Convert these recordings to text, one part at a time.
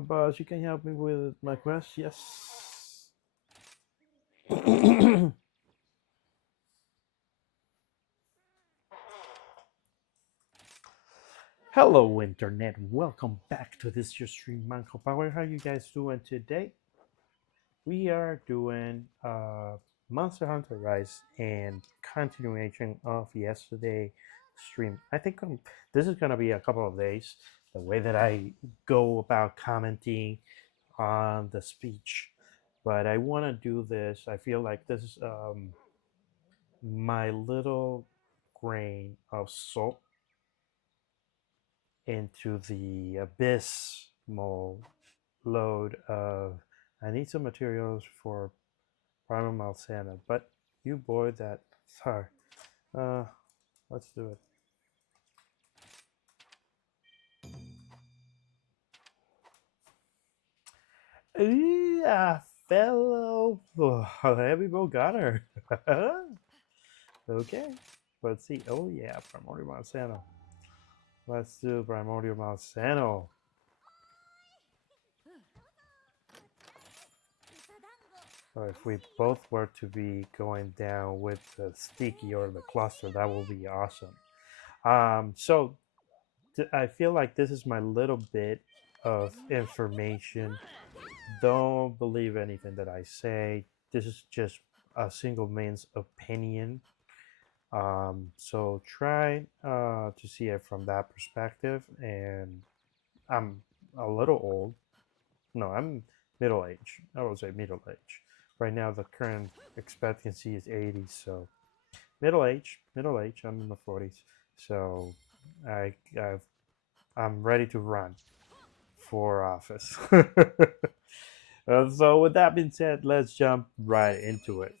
Boss, you can help me with my quest? Yes. Hello, Internet. Welcome back to this your stream, Manco Power. How you guys doing today? We are doing Monster Hunter Rise and continuation of yesterday stream. I think this is gonna be a couple of days. The way that I go about commenting on the speech, but I want to do this. I feel like this is my little grain of salt into the abysmal load of I need some materials for Primal Malsana, but you boy that sorry. Uh let's do it. Yeah, fellow heavy bow gunner. Okay. Let's see. Oh yeah, Primordial Malsano. Let's do Primordial Malsano. So if we both were to be going down with the sticky or the cluster, that will be awesome. So I feel like this is my little bit of information. Don't believe anything that I say. This is just a single man's opinion. So try to see it from that perspective. And I'm a little old. No, I'm middle age. I would say middle age. Right now, the current expectancy is 80. So middle age, middle age. I'm in my 40s. So I've I'm ready to run for office. So with that being said, let's jump right into it.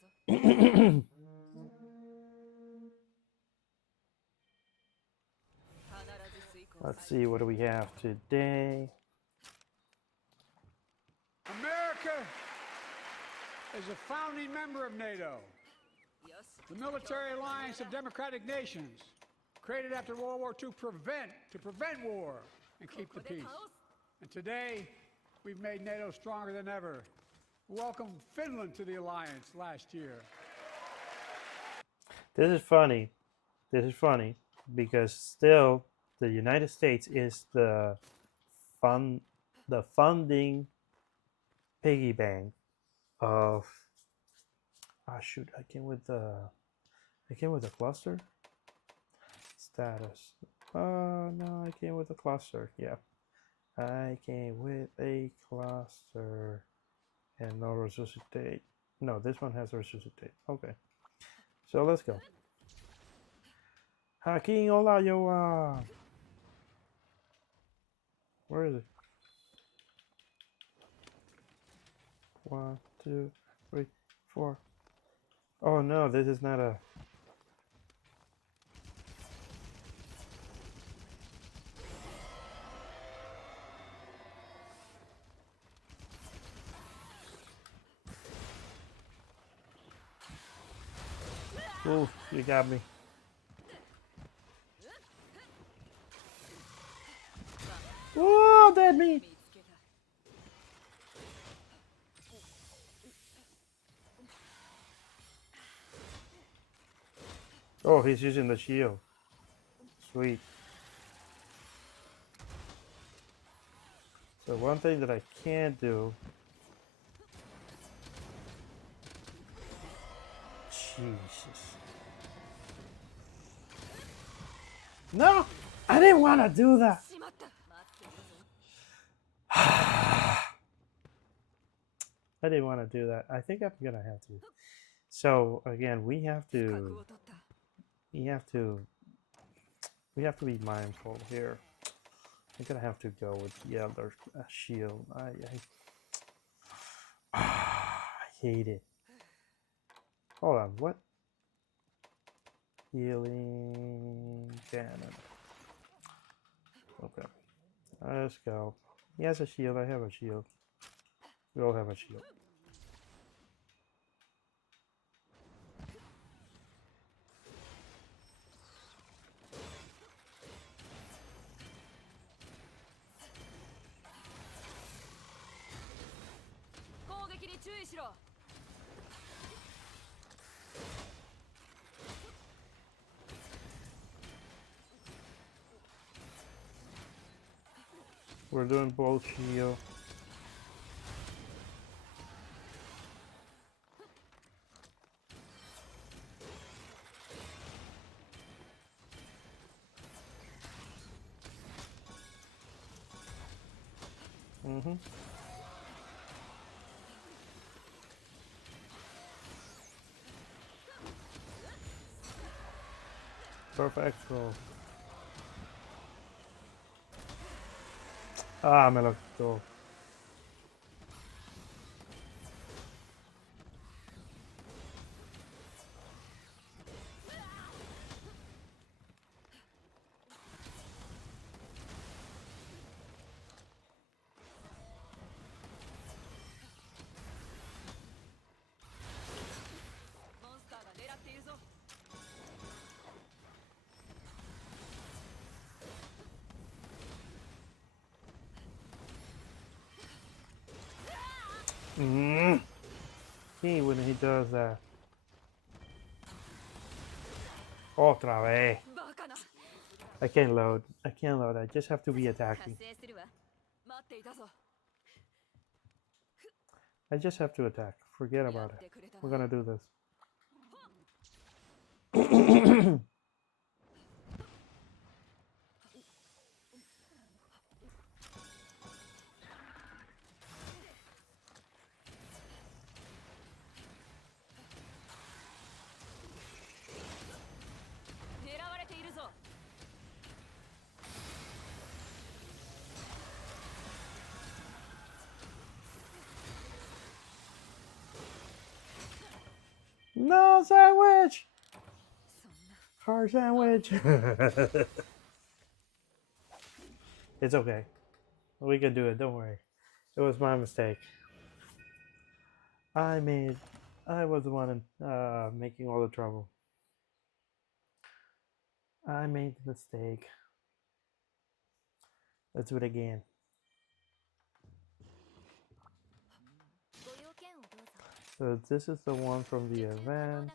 Let's see, what do we have today? America is a founding member of NATO, the military alliance of democratic nations, created after World War II to prevent war and keep the peace. And today, we've made NATO stronger than ever. We welcomed Finland to the alliance last year. This is funny. This is funny because still the United States is the funding piggy bank of shoot, I came with the cluster status. Oh no, I came with a cluster. Yeah. I came with a cluster and no resuscitate. No, this one has resuscitate. Okay. So let's go. Haking Olayoa. Where is it? 1, 2, 3, 4. Oh no, this is not a. Ooh, you got me. Whoa, dead meat. Oh, he's using the shield. Sweet. So one thing that I can't do. Jesus. No, I didn't want to do that. I didn't want to do that. I think I'm gonna have to. So again, we have to be mindful here. I'm gonna have to go with the other shield. I hate it. Hold on, what? Healing cannon. Okay, let's go. He has a shield. I have a shield. We all have a shield. We're doing both shield. Mm-hmm. Perfect roll. Ah, me lo quitó. Mm. He when he does that. Otra vez. I can't load. I can't load. I just have to be attacking. I just have to attack. Forget about it. We're gonna do this. No sandwich. Hard sandwich. It's okay. We can do it. Don't worry. It was my mistake. I was the one making all the trouble. I made the mistake. Let's do it again. So this is the one from the event.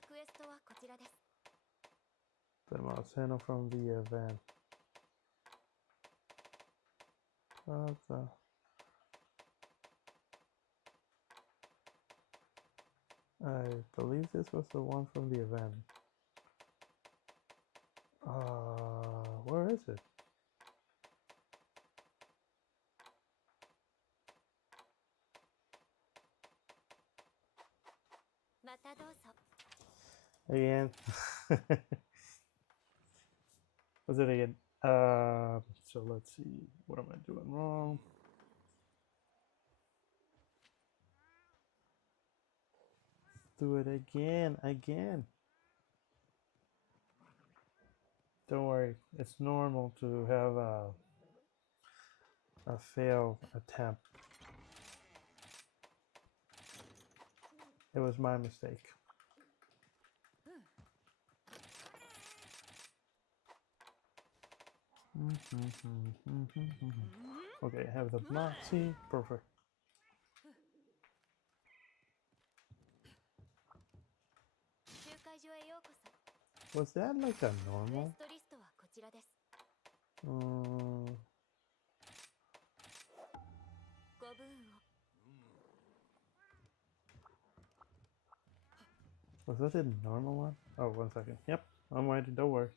The Marceno from the event. I believe this was the one from the event. Where is it? Again. What's it again? So let's see. What am I doing wrong? Do it again. Don't worry. It's normal to have a failed attempt. It was my mistake. Okay, I have the Nazi. Perfect. Was that like a normal? Was that a normal one? Oh, 1 second. Yep, I'm ready. Don't worry.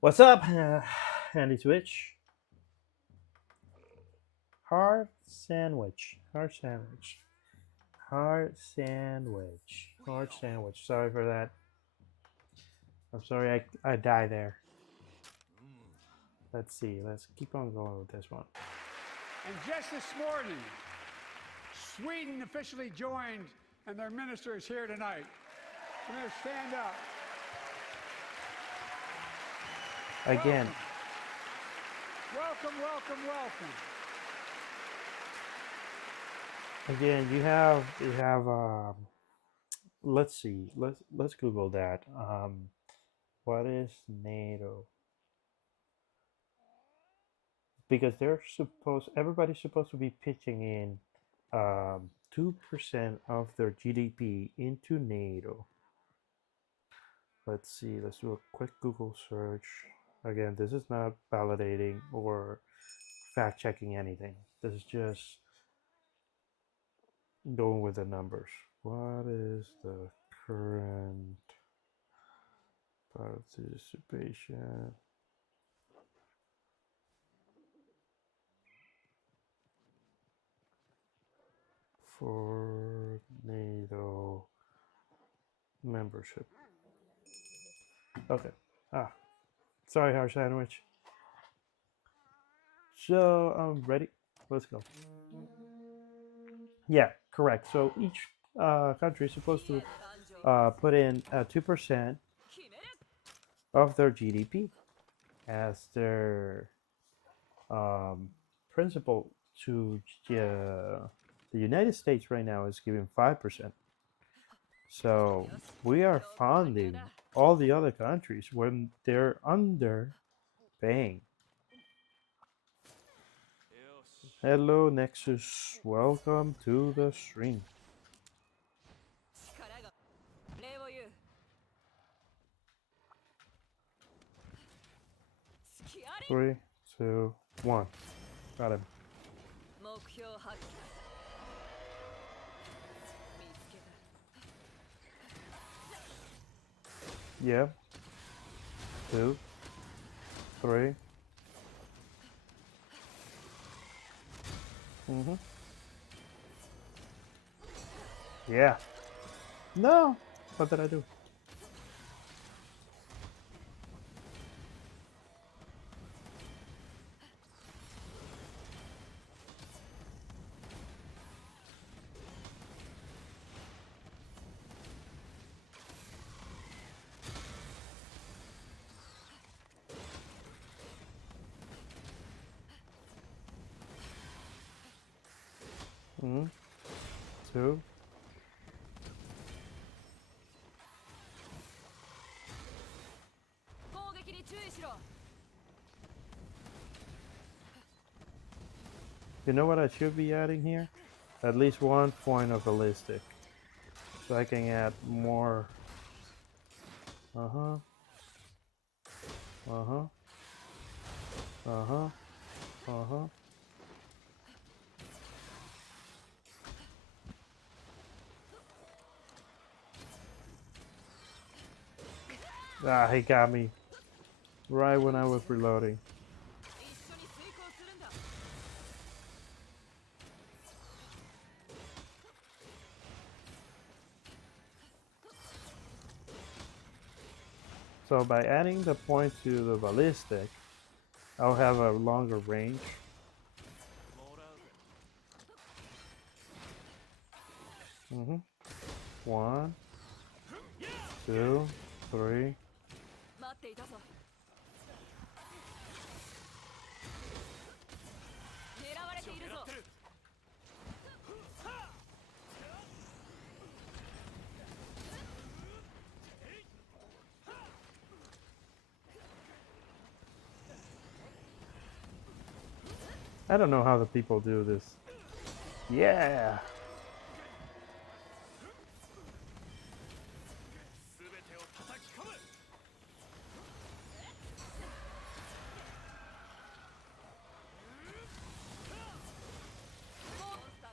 What's up, Handy Switch? Hard sandwich. Hard sandwich. Hard sandwich. Hard sandwich. Sorry for that. I'm sorry I died there. Let's see. Let's keep on going with this one. And just this morning, Sweden officially joined, and their minister is here tonight. I'm going to stand up. Again. Welcome, welcome, welcome. Again, you have let's see. Let's Google that. What is NATO? Because everybody's supposed to be pitching in 2% of their GDP into NATO. Let's see, let's do a quick Google search. Again, this is not validating or fact checking anything. This is just going with the numbers. What is the current participation for NATO membership? Okay. Sorry, Hard Sandwich. So I'm ready. Let's go. Yeah, correct. So each country is supposed to put in 2% of their GDP as their principle to the United States right now is giving 5%. So we are funding all the other countries when they're under paying. Hello Nexus, welcome to the stream. 3, 2, 1. Got him. Yeah. 2, 3. Yeah. No. What did I do? Mm-hmm. 2. You know what I should be adding here? At least 1 point of ballistic. So I can add more. Uh-huh. Uh-huh. Uh-huh. Uh-huh. Ah, he got me. Right when I was reloading. So by adding the point to the ballistic, I'll have a longer range. Mm-hmm. 1, 2, 3. I don't know how the people do this. Yeah.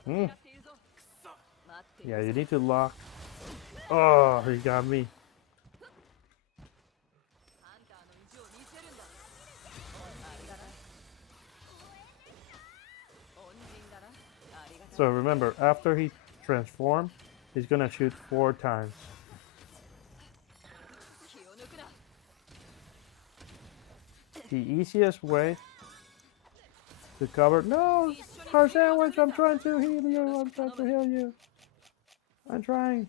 Mm. Yeah, you need to lock. Oh, he got me. So remember, after he transforms, he's gonna shoot 4 times. The easiest way to cover. No, Hard Sandwich, I'm trying to heal you. I'm trying to heal you. I'm trying.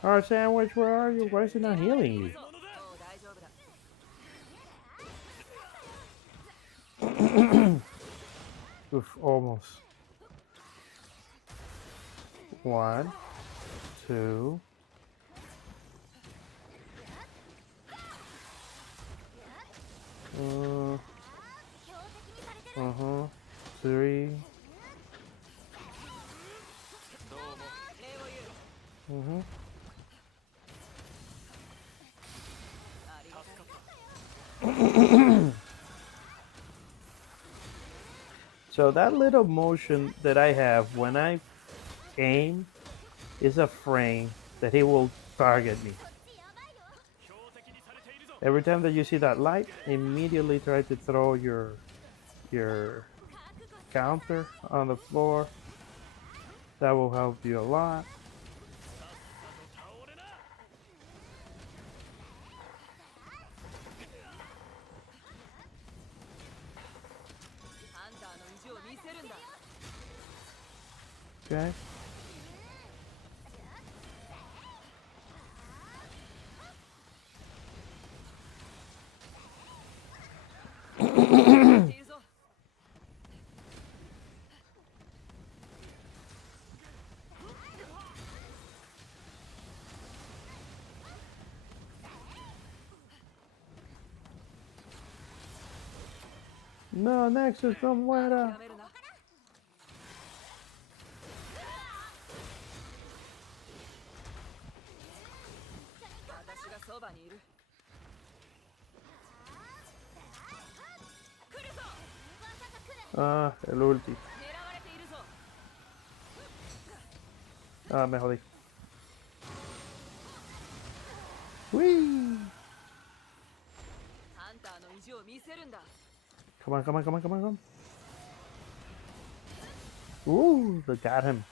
Hard Sandwich, where are you? Why is he not healing you? Oof, almost. 1, 2. Uh, uh-huh. 3. Mm-hmm. So that little motion that I have when I aim is a frame that he will target me. Every time that you see that light, immediately try to throw your counter on the floor. That will help you a lot. Okay. No, Nexus, no muera. Ah, el ulti. Ah, me jodí. Whee! Come on, come on, come on, come on, come on. Ooh, they got him.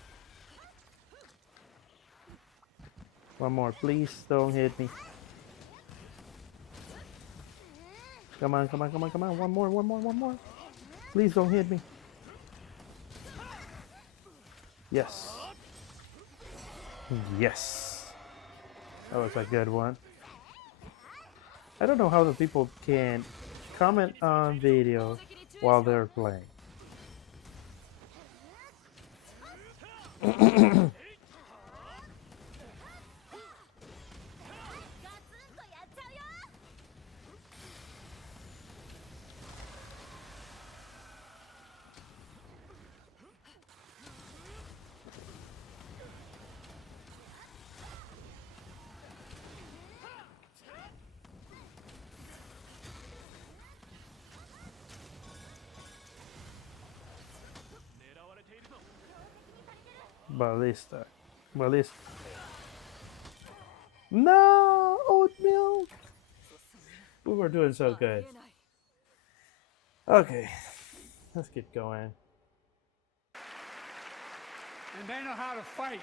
One more, please don't hit me. Come on, come on, come on, come on. One more, one more, one more. Please don't hit me. Yes. Yes. That was a good one. I don't know how the people can comment on video while they're playing. Ballista. Ballista. No! Oatmeal! We were doing so good. Okay. Let's get going. And they know how to fight.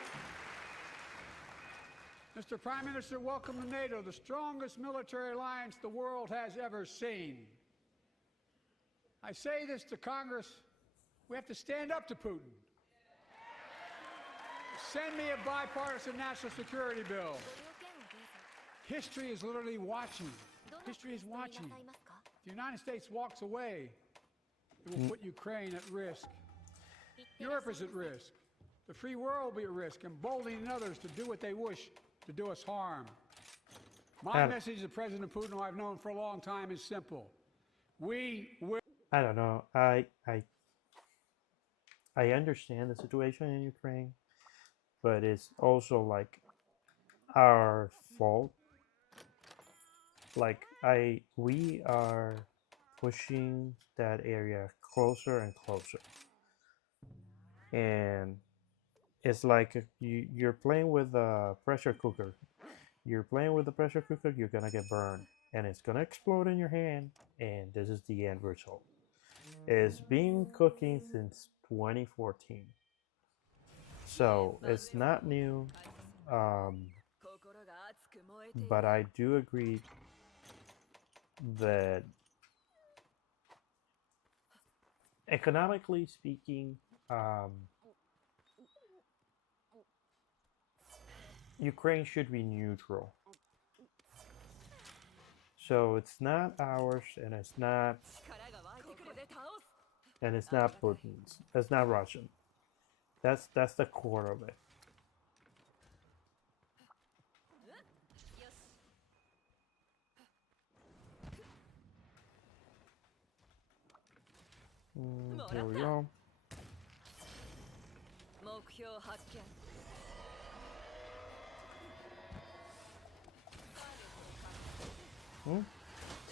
Mr. Prime Minister, welcome to NATO, the strongest military alliance the world has ever seen. I say this to Congress, we have to stand up to Putin. Send me a bipartisan national security bill. History is literally watching. History is watching. If the United States walks away, it will put Ukraine at risk. Europe is at risk. The free world will be at risk, emboldening others to do what they wish to do us harm. My message to President Putin, who I've known for a long time, is simple. We will. I don't know. I understand the situation in Ukraine, but it's also like our fault. Like we are pushing that area closer and closer, and it's like you're playing with a pressure cooker. You're playing with a pressure cooker, you're gonna get burned, and it's gonna explode in your hand, and this is the end result. It's been cooking since 2014, so it's not new. But I do agree that economically speaking, Ukraine should be neutral. So it's not ours, and it's not Putin's. It's not Russian. That's the core of it. Here we go.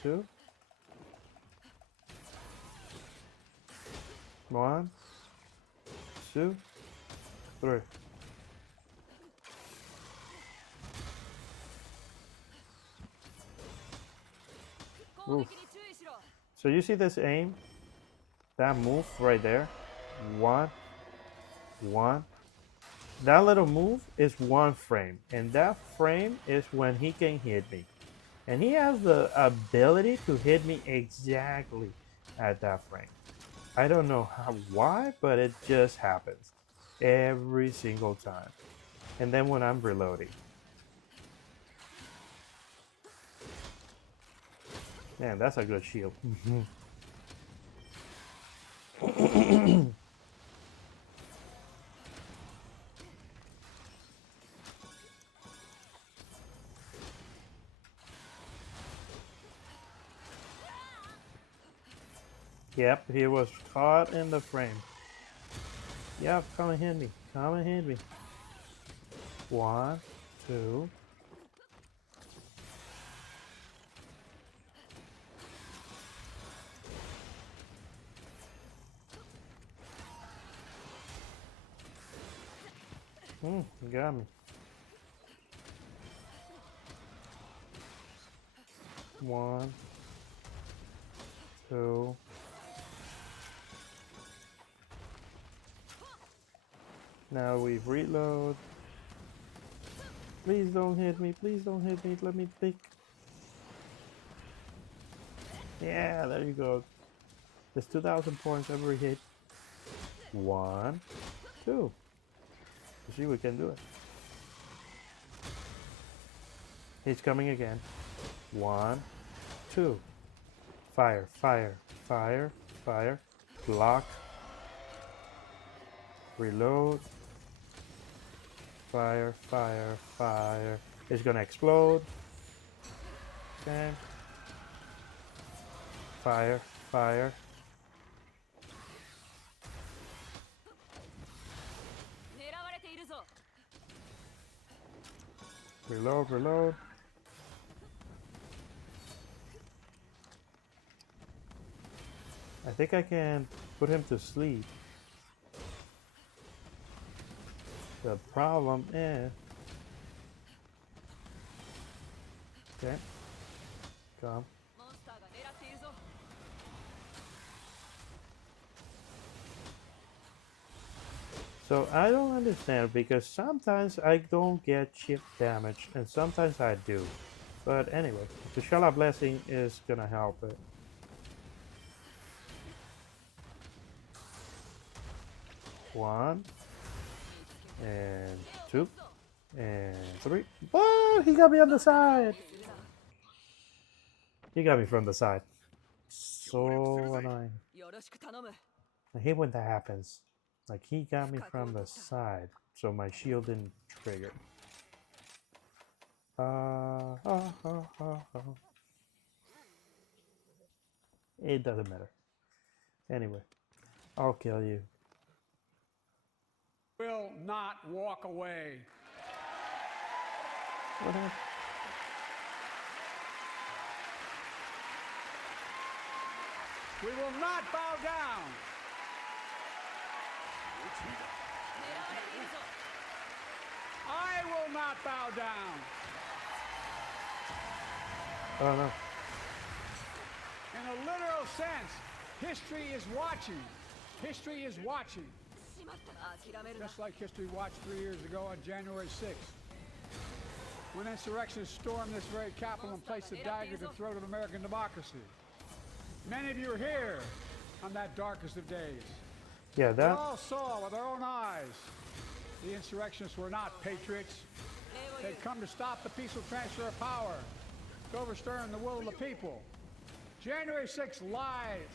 Two. One, two, three. Oof. So you see this aim? That move right there? One. That little move is one frame. And that frame is when he can hit me. And he has the ability to hit me exactly at that frame. I don't know why, but it just happens every single time. And then when I'm reloading. Man, that's a good shield. Yep, he was caught in the frame. Yep, come and hit me. Come and hit me. One, two. You got me. One, two. Now we reload. Please don't hit me. Please don't hit me. Let me think. Yeah, there you go. There's 2,000 points every hit. One, two. You see, we can do it. He's coming again. One, two. Fire, fire, fire, fire. Block. Reload. Fire, fire, fire. It's gonna explode. Okay. Fire, fire. Reload, reload. I think I can put him to sleep. The problem is... Okay. Come. So I don't understand because sometimes I don't get chip damage and sometimes I do. But anyway, the Shala Blessing is gonna help it. One. And two. And three. What? He got me on the side. He got me from the side. So annoying. I hate when that happens. Like he got me from the side, so my shield didn't trigger. It doesn't matter. Anyway, I'll kill you. Will not walk away. What happened? We will not bow down. I will not bow down. Oh no. In a literal sense, history is watching. History is watching. Just like history watched 3 years ago on January 6th, when insurrectionists stormed this very Capitol and placed a dagger to the throat of American democracy. Many of you are here on that darkest of days. Yeah, We that. all saw with our own eyes the insurrectionists were not patriots. They'd come to stop the peaceful transfer of power, to overturn the will of the people. January 6th lies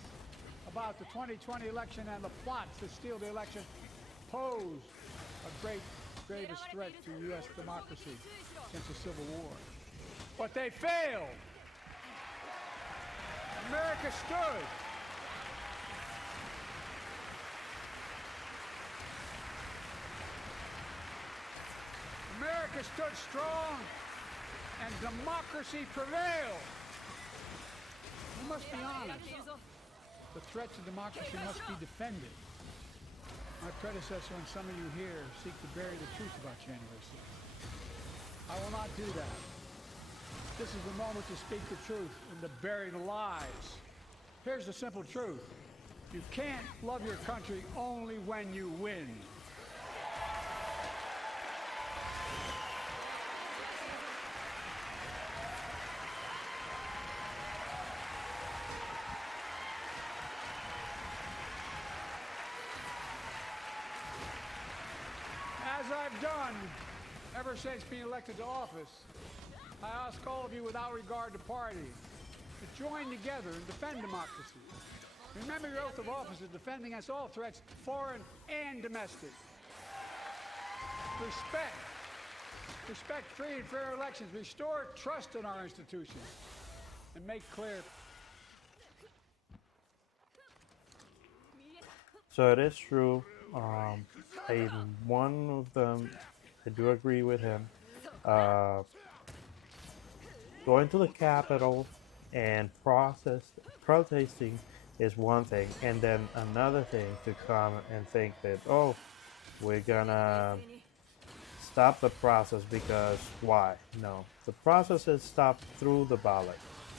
about the 2020 election and the plots to steal the election pose a gravest threat to U.S. democracy since the Civil War. But they failed. America stood. America stood strong and democracy prevailed. We must be honest. The threat to democracy must be defended. My predecessor and some of you here seek to bury the truth about January 6th. I will not do that. This is the moment to speak the truth and to bury the lies. Here's the simple truth. You can't love your country only when you win. As I've done ever since being elected to office, I ask all of you without regard to party to join together and defend democracy. Remember your oath of office is defending against all threats, foreign and domestic. Respect free and fair elections, restore trust in our institutions, and make clear. So it is true. One of them, I do agree with him. Going to the Capitol and protesting is one thing, and then another thing to come and think that, oh, we're gonna stop the process because why? No, the process is stopped through the ballot.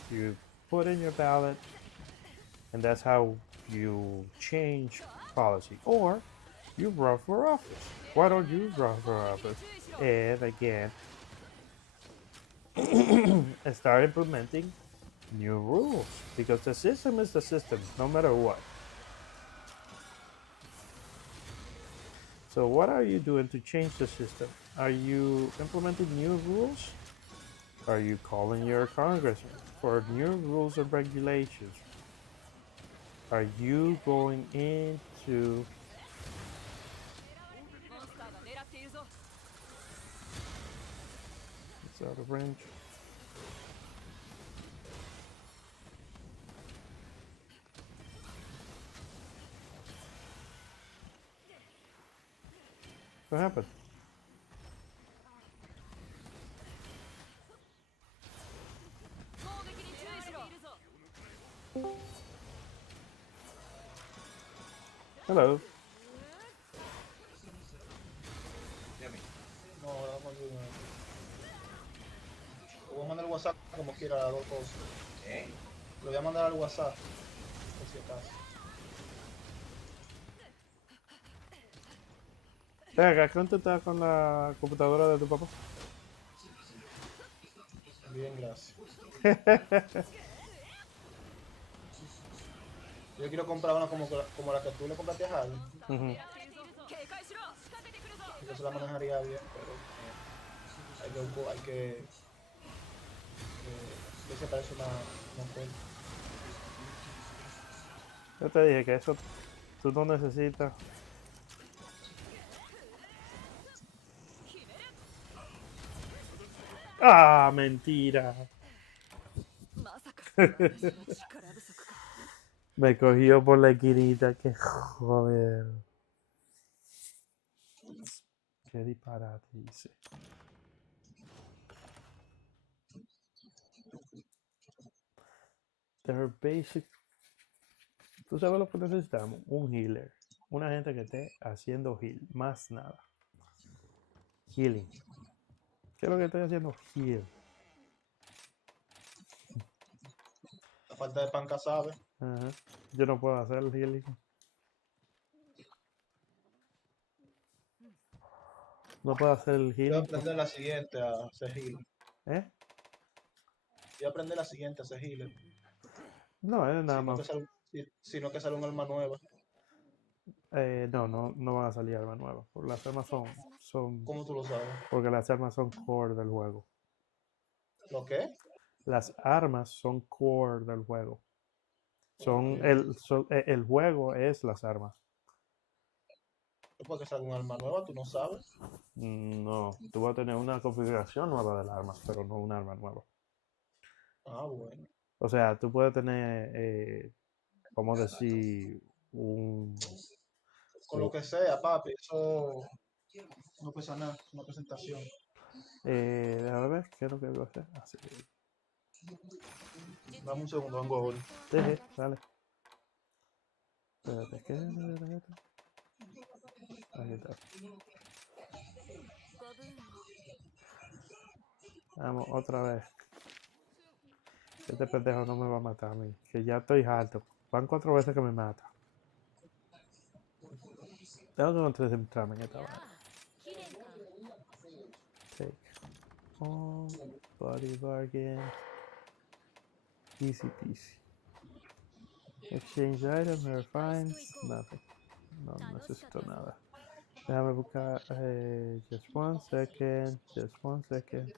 You put in your ballot, and that's how you change policy. Or you run for office. Why don't you run for office? And again, start implementing new rules, because the system is the system no matter what. So what are you doing to change the system? Are you implementing new rules? Are you calling your congressman for new rules and regulations? Are you going into it's out of range? What happened? Hello. No, vamos a Lo voy a mandar al WhatsApp como quiera las dos cosas. Lo voy a mandar al WhatsApp, por si acaso. Venga, ¿cuánto estás con la computadora de tu papá? Bien, gracias. Yo quiero comprar una como la que tú le compraste a Javi. Yo se la manejaría bien, pero hay que se parece una fuente. Yo te dije que eso tú no necesitas. Ah, mentira. Me cogió por la esquinita, que joder. Qué disparate hice. They're basic. Tú sabes lo que necesitamos, un healer, una gente que esté haciendo heal, más nada. Healing. ¿Qué es lo que estoy haciendo? Heal. La falta de panca sabe. Ajá. Yo no puedo hacer el healing. No puedo hacer el Voy a healing. aprender la siguiente a hacer healer. ¿Eh? Voy a aprender la siguiente a hacer healer. No, es nada Sino que más. sino que sale un arma nueva. No van a salir armas nuevas. Porque las armas son. ¿Cómo tú lo sabes? Porque las armas son core del juego. ¿Lo qué? Las armas son core del juego. Ok. El juego es las armas. Porque sale un arma nueva, tú no sabes. No, tú vas a tener una configuración nueva del arma, pero no un arma nueva. Ah, bueno. O sea, tú puedes tener, vamos a decir, Con lo que sea, papi, eso no pesa nada, es una presentación. Déjame ver, ¿qué es lo que voy a hacer? Ah, sí. Dame un segundo, vengo ahora. Deje, dale. Espérate, ¿qué? Ahí está. Vamos, otra vez. Este pendejo no me va a matar a mí, que ya estoy harto. Van 4 veces que me mata. Tengo que concentrarme en esta vaina. Take all, body bargain. Easy peasy. Exchange item, never finds, nothing. No necesito nada. Déjame buscar, just 1 second, just 1 second.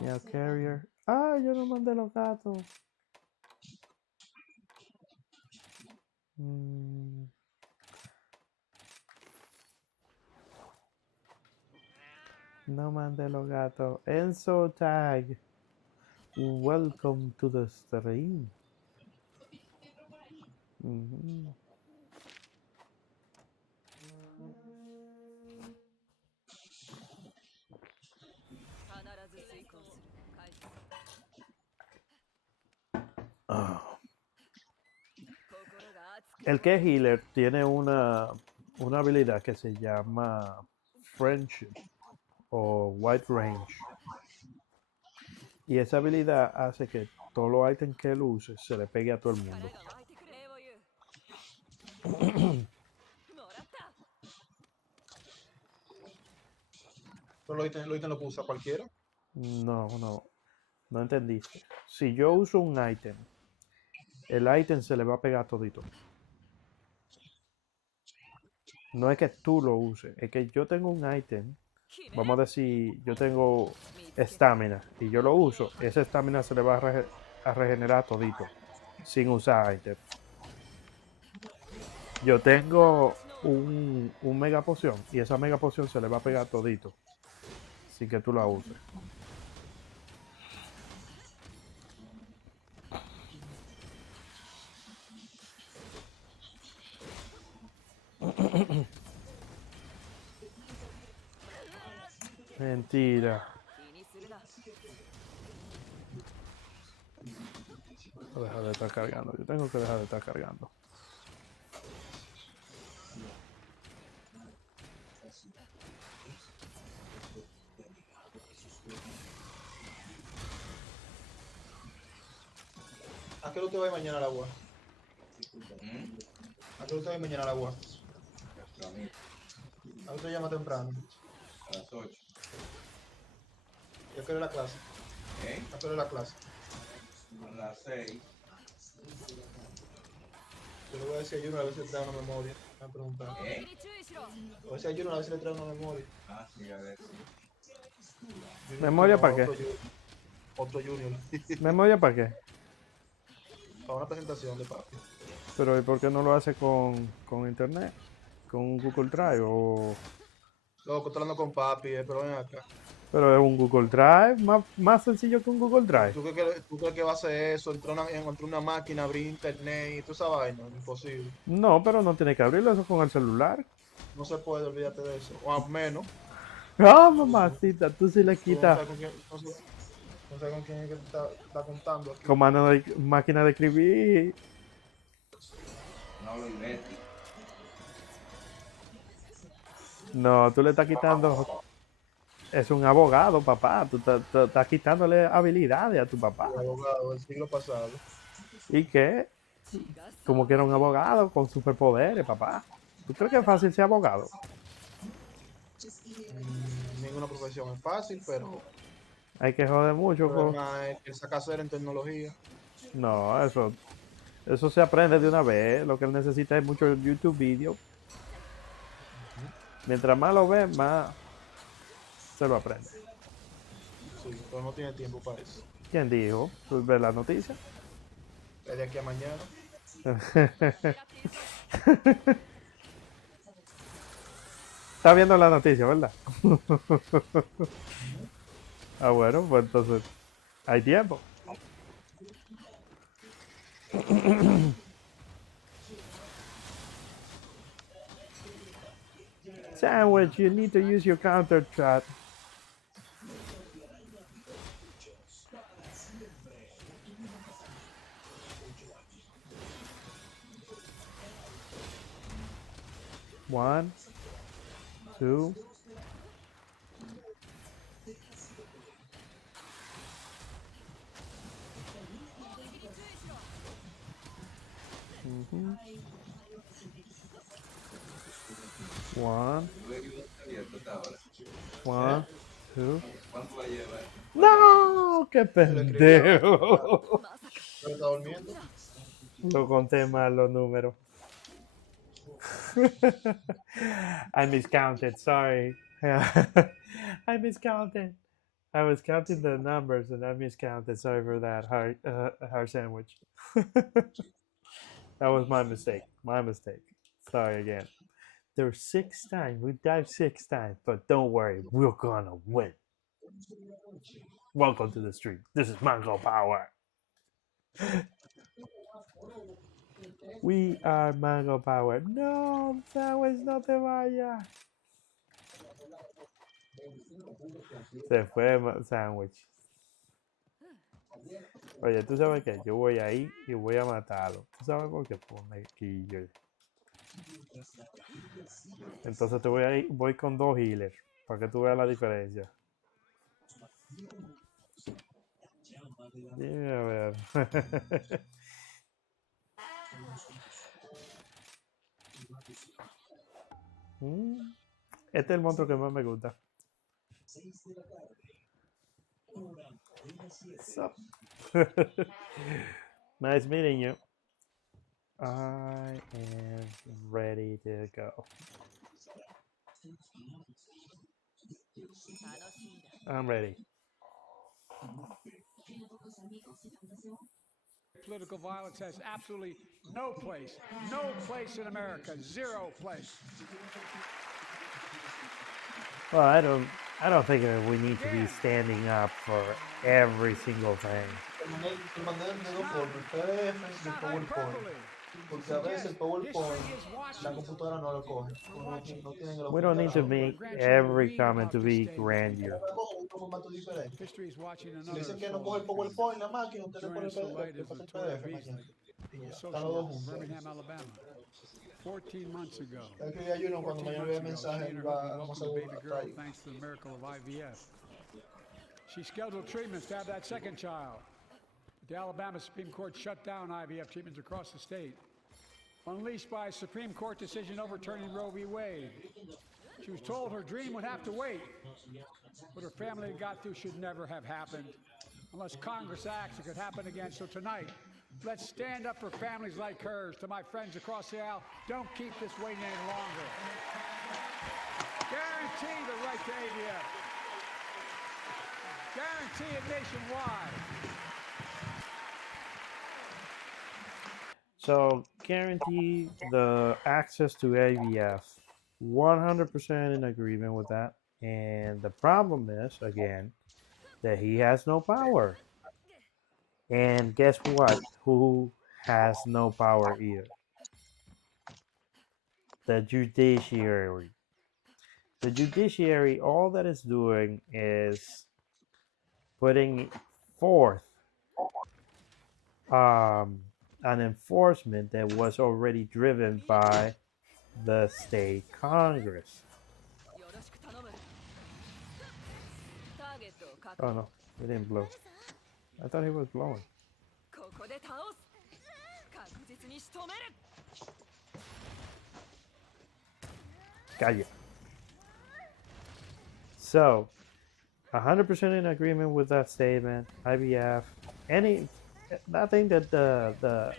Mail carrier. Ah, yo no mandé los gatos. No mandé los gatos. Enzo Tag. Welcome to the stream. Ujú. Ah. El que es healer tiene una habilidad que se llama Friendship o White Range. Y esa habilidad hace que todos los ítems que él use se le pegue a todo el mundo. Pero lo ítem lo puede usar cualquiera. No entendiste. Si yo uso un ítem, el ítem se le va a pegar todito. No es que tú lo uses, es que yo tengo un ítem, vamos a decir, yo tengo estamina y yo lo uso, esa estamina se le va a regenerar todito, sin usar ítem. Yo tengo un mega poción y esa mega poción se le va a pegar todito, sin que tú la uses. Mentira. Voy a dejar de estar cargando. Yo tengo que dejar de estar cargando. ¿A qué hora usted va a ir mañana al agua? ¿A qué hora usted va a ir mañana al agua? ¿A qué usted llama temprano? A las 8. ¿Y a qué hora es la clase? ¿A qué hora es la clase? A las 6. Yo le voy a decir a Juno a ver si le trae una memoria. Me van a preguntar. Le voy a decir a Juno a ver si le trae una memoria. Ah, sí, a ver. Junior ¿Memoria tiene para qué? Otro Junior. ¿Memoria para qué? Para una presentación de papi. Pero ¿y por qué no lo hace con internet? ¿Con Google Drive? Loco, estoy hablando con papi, pero ven acá. Pero es un Google Drive, más sencillo que un Google Drive. ¿Tú crees que va a hacer eso? Encontrar una máquina, abrir internet y toda esa vaina. Imposible. No, pero no tiene que abrirlo eso con el celular. No se puede, olvídate de eso. O al menos. Ah, mamacita, tú sí le Tú no quitas sabes con quién, no sé con quién es que está contando aquí. comando de máquina de escribir. No lo inventes. No, tú le estás quitando. Es un abogado, papá. Tú estás quitándole habilidades a tu papá. El abogado del siglo pasado. ¿Y qué? Como que era un abogado con superpoderes, papá. ¿Tú crees que es fácil ser abogado? Ninguna profesión es fácil, pero Hay que joder mucho. el problema es que él saca hacer en tecnología. No, eso se aprende de una vez. Lo que él necesita es mucho YouTube video. Mientras más lo ve, más se lo aprende. Sí, pero no tiene tiempo para eso. ¿Quién dijo? ¿Tú ves la noticia? Es de aquí a mañana. Está viendo la noticia, ¿verdad? Ah, bueno, pues entonces hay tiempo. Sandwich, you need to use your counter chat. 1, 2. Mhm. 1, Abierto hasta ahora. 1, 2. ¿Cuánto va a llevar? ¡No! ¡Qué Se le escribió. pendejo! Pero está durmiendo. Lo conté mal los números. I miscounted, sorry. I miscounted. I was counting the numbers and I miscounted. Sorry for that, hard sandwich. That was my mistake. My mistake. Sorry again. There's 6 times. We died 6 times, but don't worry, we're gonna win. Welcome to the street. This is Mango Power. We are Mango Power. No, Sandwich, no te vayas. Se fue Sandwich. Oye, tú sabes que yo voy ahí y voy a matarlo. ¿Tú sabes por qué? Pone aquí yo. Entonces te voy a ir, voy con 2 healers para que tú veas la diferencia. Dime a ver. Este es el monstruo que más me gusta. Sup? Nice meeting you. I am ready to go. I'm ready. Political violence has absolutely no place in America, zero place. Well, I don't think that we need to be standing up for every single thing. Te mandé el dedo por el PDF y el PowerPoint. Porque a veces el PowerPoint, la computadora no lo coge. No tienen el We don't need to make every comment to be grandeur. un formato diferente. History is watching Si another dicen que no coge el PowerPoint la máquina, usted le pone el PDF, le pasa el PDF mañana. Y ya, están los dos juntos. Birmingham, Alabama. 14 months ago. Yo escribí a Junior cuando mañana vea el mensaje, She and her vamos a husband welcomed a baby girl traer. thanks to the miracle of IVF. She scheduled treatments to have that second child. The Alabama Supreme Court shut down IVF treatments across the state, unleashed by a Supreme Court decision overturning Roe v. Wade. She was told her dream would have to wait. What her family got through should never have happened. Unless Congress acts, it could happen again. So tonight, let's stand up for families like hers. To my friends across the aisle, don't keep this waiting any longer. Guarantee the right to AVF. Guarantee it nationwide. So guarantee the access to AVF. 100% in agreement with that. And the problem is, again, that he has no power. And guess what? Who has no power either? The judiciary. The judiciary, all that it's doing is putting forth an enforcement that was already driven by the state Congress. Oh no, he didn't blow. I thought he was blowing. Calle. So, 100% in agreement with that statement. IVF, nothing that the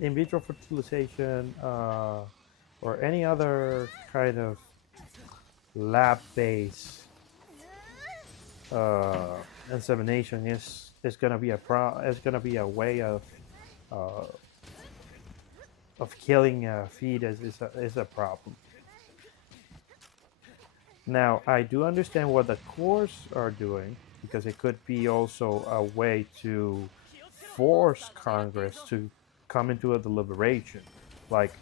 in vitro fertilization or any other kind of lab-based insemination is gonna be a way of killing a fetus is a problem. Now, I do understand what the courts are doing, because it could be also a way to force Congress to come into a deliberation. Like,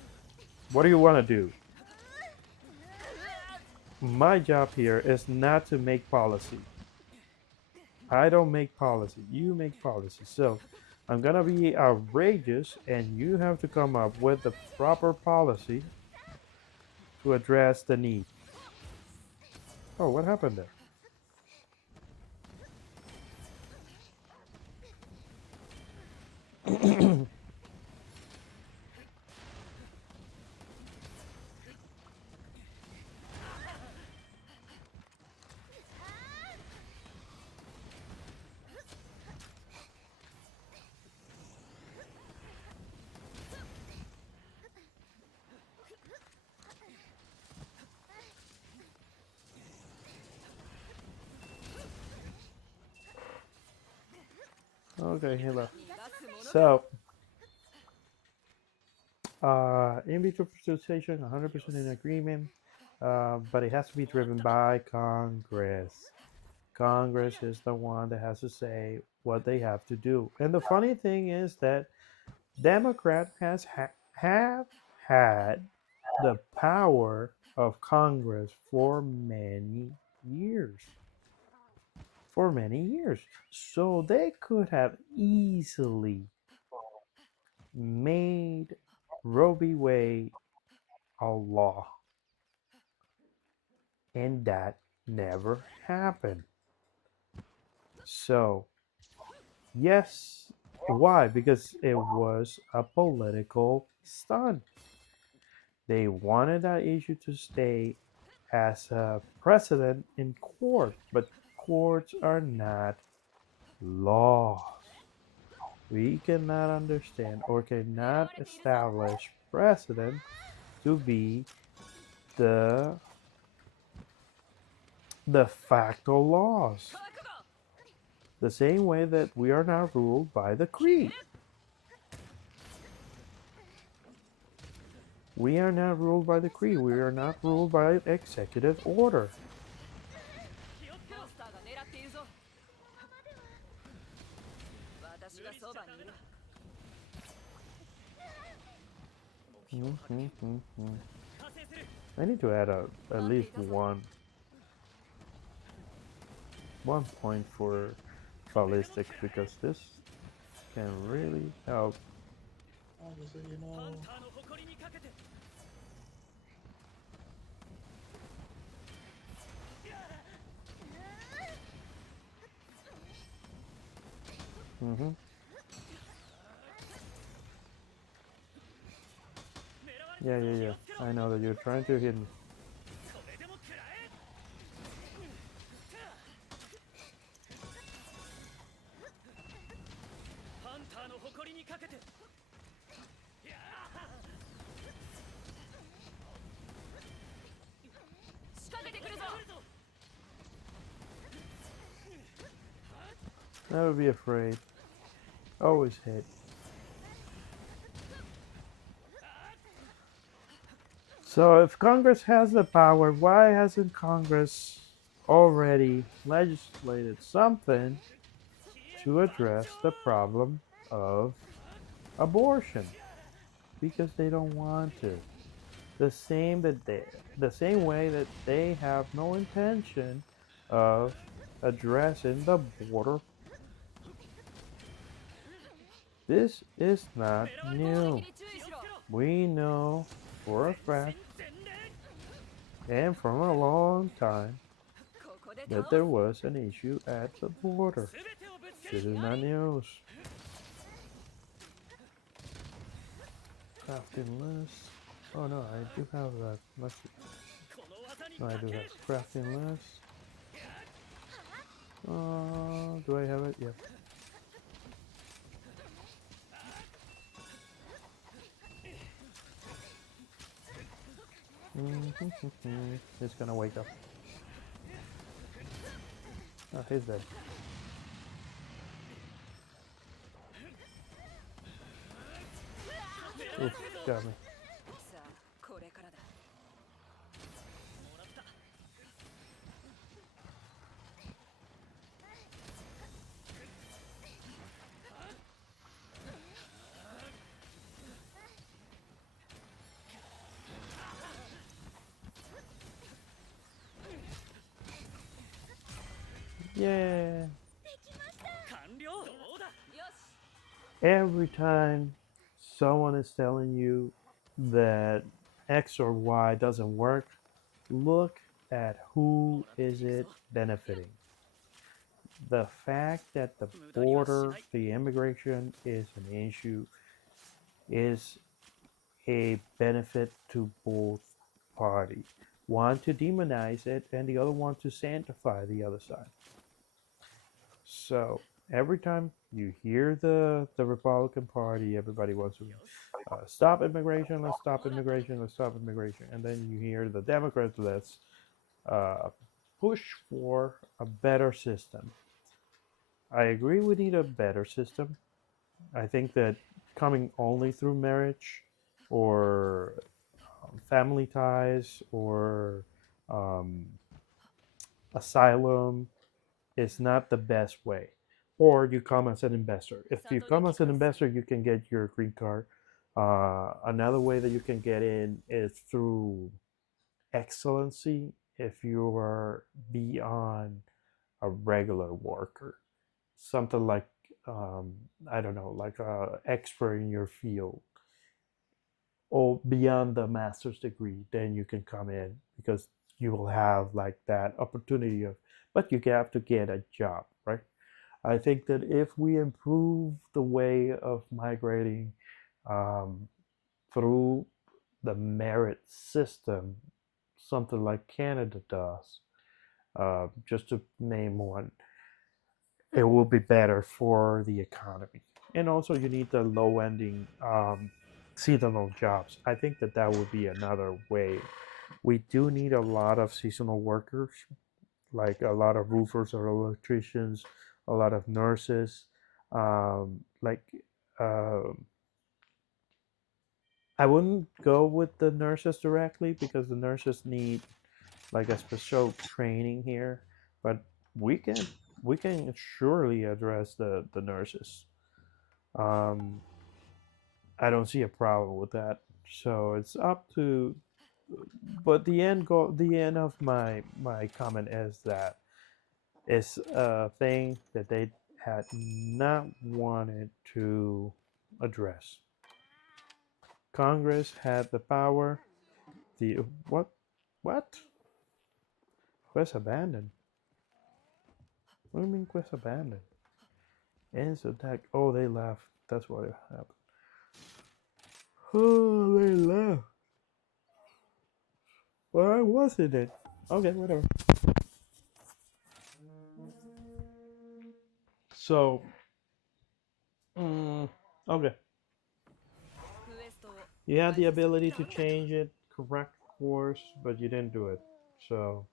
what do you want to do? My job here is not to make policy. I don't make policy. You make policy. So I'm going to be outrageous, and you have to come up with the proper policy to address the need. Oh, what happened there? Okay, hello. So, in vitro fertilization, 100% in agreement, but it has to be driven by Congress. Congress is the one that has to say what they have to do. And the funny thing is that Democrat have had the power of Congress for many years. For many years. So they could have easily made Roe v. Wade a law. And that never happened. So, yes, why? Because it was a political stunt. They wanted that issue to stay as a precedent in court, but courts are not laws. We cannot understand or cannot establish precedent to be the de facto laws. The same way that we are not ruled by the creed. We are not ruled by the creed. We are not ruled by executive order. I need to add at least one point for ballistics because this can really help. Just so you know. Yeah. I know that you're trying to hit me. Never be afraid. Always hit. So if Congress has the power, why hasn't Congress already legislated something to address the problem of abortion? Because they don't want to. The same way that they have no intention of addressing the border. This is not new. We know for a fact and from a long time that there was an issue at the border. This is not news. Crafting list. Oh no, I do have that. No, I do have crafting list. Do I have it? Yep. It's gonna wake up. Oh, he's dead. Oof, got me. Yeah. Every time someone is telling you that X or Y doesn't work, look at who is it benefiting. The fact that the border, the immigration is an issue is a benefit to both parties. One to demonize it and the other one to sanctify the other side. So every time you hear the Republican Party, everybody wants to stop immigration, let's stop immigration, let's stop immigration. And then you hear the Democrats, let's push for a better system. I agree we need a better system. I think that coming only through marriage or family ties or um, asylum is not the best way. Or you come as an investor. If you come as an investor, you can get your green card. Another way that you can get in is through excellency if you are beyond a regular worker. Something like, I don't know, like a expert in your field or beyond the master's degree, then you can come in because you will have like that opportunity of, but you have to get a job, right? I think that if we improve the way of migrating um, through the merit system, something like Canada does, just to name one, it will be better for the economy. And also, you need the low ending seasonal jobs. I think that that would be another way. We do need a lot of seasonal workers, like a lot of roofers or electricians, a lot of nurses. Like, I wouldn't go with the nurses directly because the nurses need like a special training here, but we can we can surely address the nurses. Um, I don't see a problem with that. So it's up to, but the end of my comment is that it's a thing that they had not wanted to address. Congress had the power. The what? What? Quest abandoned. What do you mean quest abandoned? Ends attack. Oh, they left. That's what happened. Oh, they left. Why wasn't it? Okay, whatever. So, okay. You had the ability to change it, correct course, but you didn't do it. So,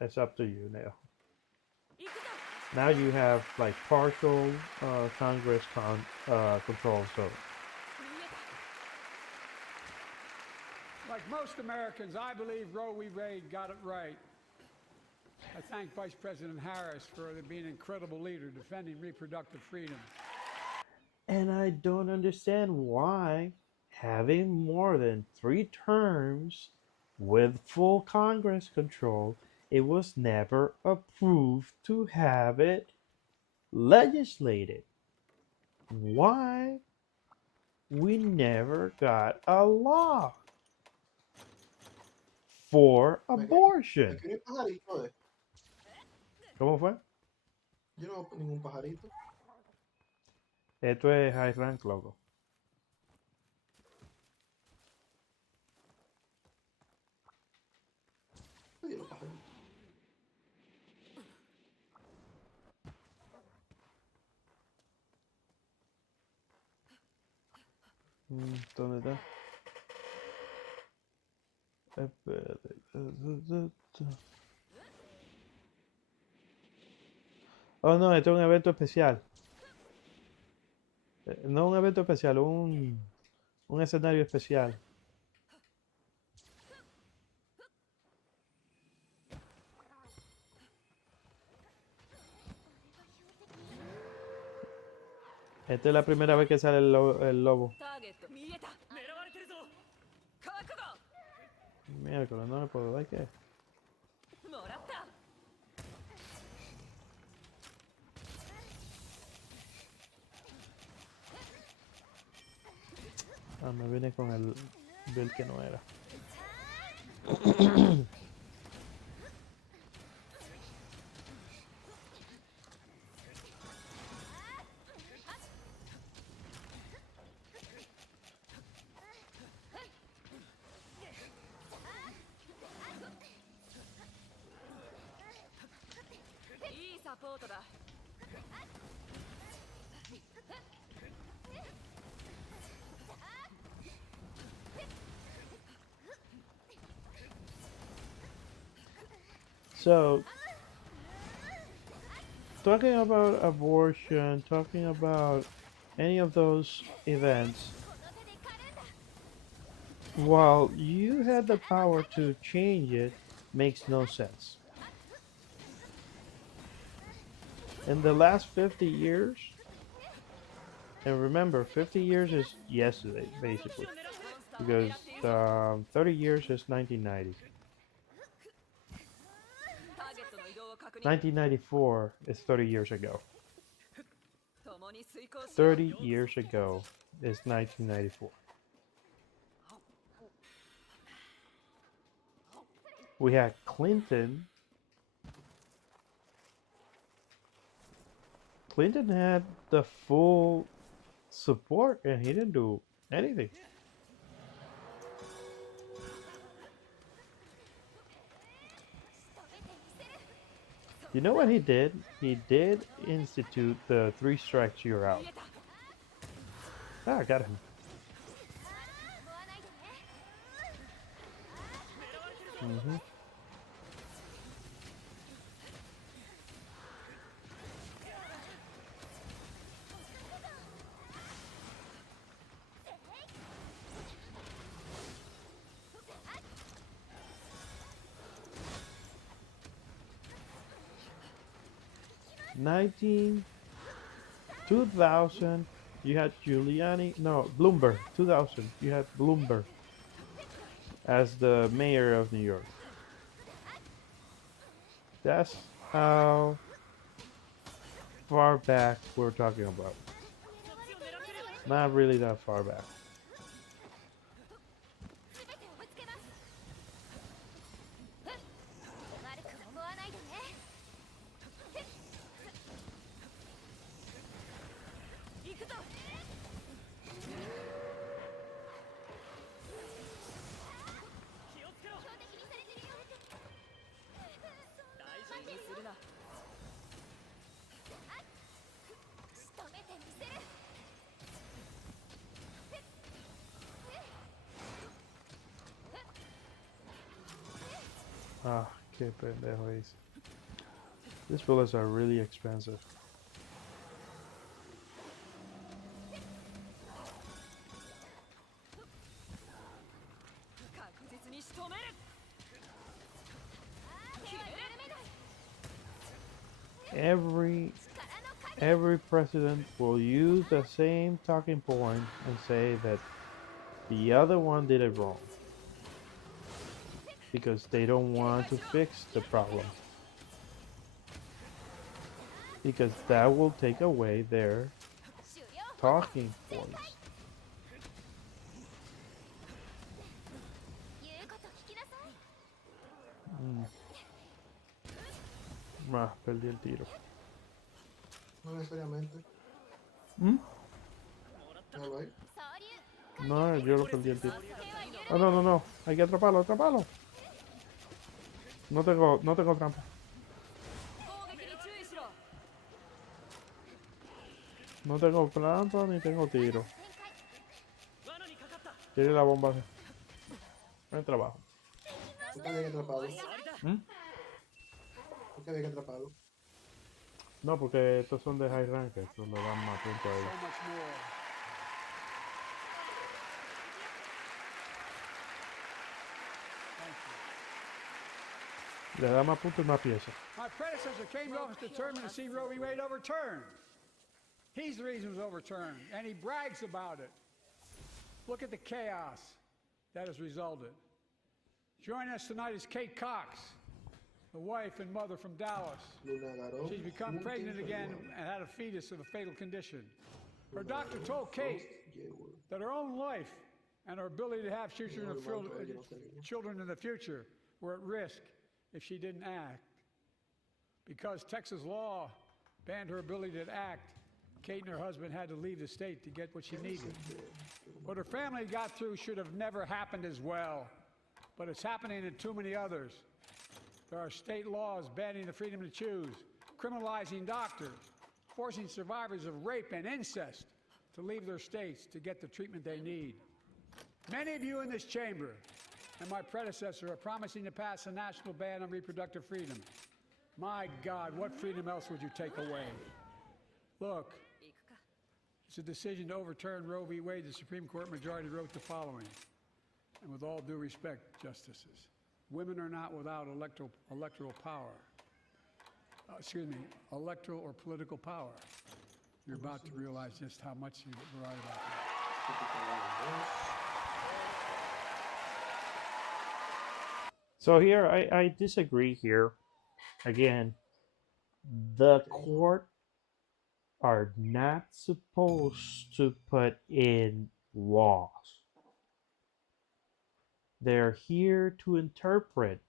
it's up to you now. Now you have like partial Congress control. So, Like most Americans, I believe Roe v. Wade got it right. I thank Vice President Harris for being an incredible leader defending reproductive freedom. and I don't understand why having more than 3 terms with full Congress control, it was never approved to have it legislated. Why we never got a law for Me abortion? quería pajarito, eh. ¿Cómo fue? Yo no veo ningún pajarito. Esto es high rank, loco. Oye, los pajaritos. ¿Dónde está? Espérate. Oh, no, esto es un evento especial. No un evento especial, un escenario especial. Esta es la primera vez que sale el lobo. Miércoles, no me puedo dar qué. Ah, me vine con el build que no era. So, talking about abortion, talking about any of those events, while you had the power to change it, makes no sense. In the last 50 years, and remember, 50 years is yesterday, basically, because 30 years is 1990. 1994 is 30 years ago. 30 years ago is 1994. We had Clinton. Clinton had the full support and he didn't do anything. You know what he did? He did institute the 3 strikes you're out. Ah, I got him. Mm-hmm. '19, 2000, you had Giuliani. No, Bloomberg. 2000, you had Bloomberg as the mayor of New York. That's how far back we're talking about. Not really that far back. Ah, qué pendejo es. These bullets are really expensive. Every president will use the same talking point and say that the other one did it wrong because they don't want to fix the problem, because that will take away their talking points. Ah, perdí el tiro. No necesariamente. ¿Mm? Déjalo ahí. No, yo lo perdí el tiro. Oh, no, no, no. Hay que atraparlo, atraparlo. No tengo trampa. No tengo trampa ni tengo tiro. Tiene la bomba. Buen trabajo. ¿Por qué había que atraparlo? ¿Mm? ¿Por qué había que atraparlo? No, porque estos son de high rankers, donde dan más puntos a ellos. So much more. Le da más puntos y más piezas. My predecessor came to office determined to see Roe v. Wade overturned. He's the reason it was overturned, and he brags about it. Look at the chaos that has resulted. Joining us tonight is Kate Cox, the wife and mother from Dallas. Luna Garó. She's become pregnant again and had a fetus of a fatal condition. Her doctor told Kate that her own life and her ability to have children in the future were at risk if she didn't act. Because Texas law banned her ability to act, Kate and her husband had to leave the state to get what she needed. What her family got through should have never happened as well, but it's happening in too many others. There are state laws banning the freedom to choose, criminalizing doctors, forcing survivors of rape and incest to leave their states to get the treatment they need. Many of you in this chamber and my predecessor are promising to pass a national ban on reproductive freedom. My God, what freedom else would you take away? Look, it's a decision to overturn Roe v. Wade. The Supreme Court majority wrote the following, and with all due respect, justices, women are not without electoral power. Electoral or political power. You're about to realize just how much you were right about that. So here, I disagree here. Again, the court are not supposed to put in laws. They're here to interpret.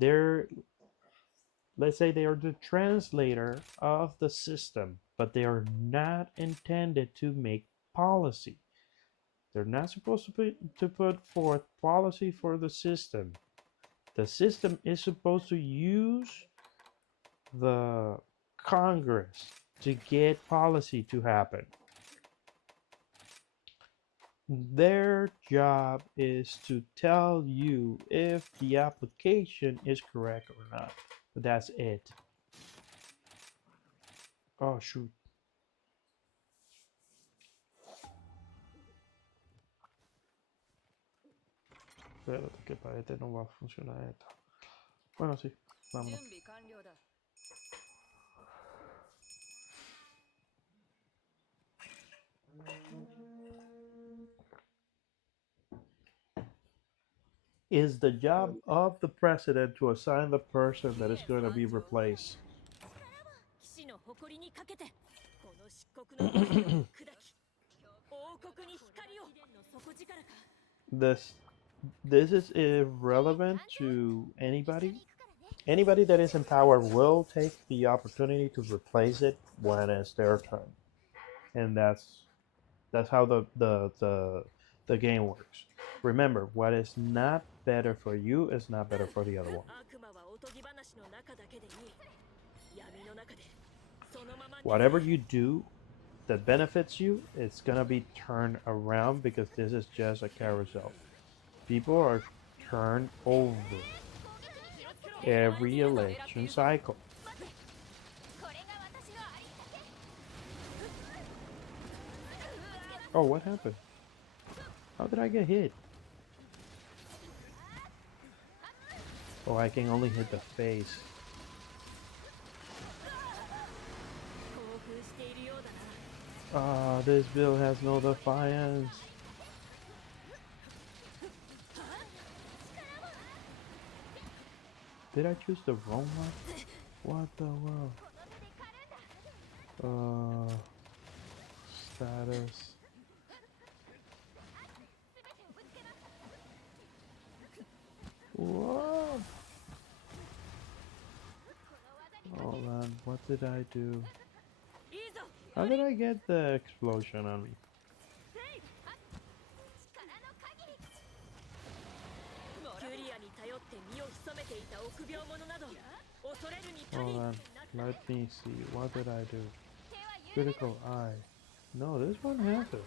Let's say they are the translator of the system, but they are not intended to make policy. They're not supposed to put forth policy for the system. The system is supposed to use the Congress to get policy to happen. Their job is to tell you if the application is correct or not. But that's it. Oh, shoot. Espérate que para este no va a funcionar esto. Bueno, sí, vámonos. Is the job of the president to assign the person that is going to be replaced. This is irrelevant to anybody. Anybody that is in power will take the opportunity to replace it when it's their turn, and that's how the game works. Remember, what is not better for you is not better for the other one. Whatever you do that benefits you, it's gonna be turned around because this is just a carousel. People are turned over every election cycle. Oh, what happened? How did I get hit? Oh, I can only hit the face. Ah, this build has no defiance. Did I choose the wrong one? What the world? Status. Whoa! Hold on, what did I do? How did I get the explosion on me? Hold on, let me see, what did I do? Critical eye. No, this one has it.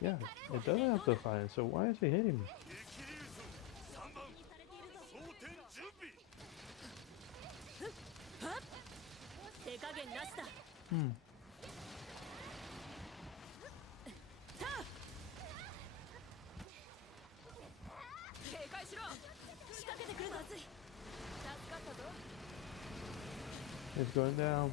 Yeah, it doesn't have defiance, so why is it hitting me? It's going down.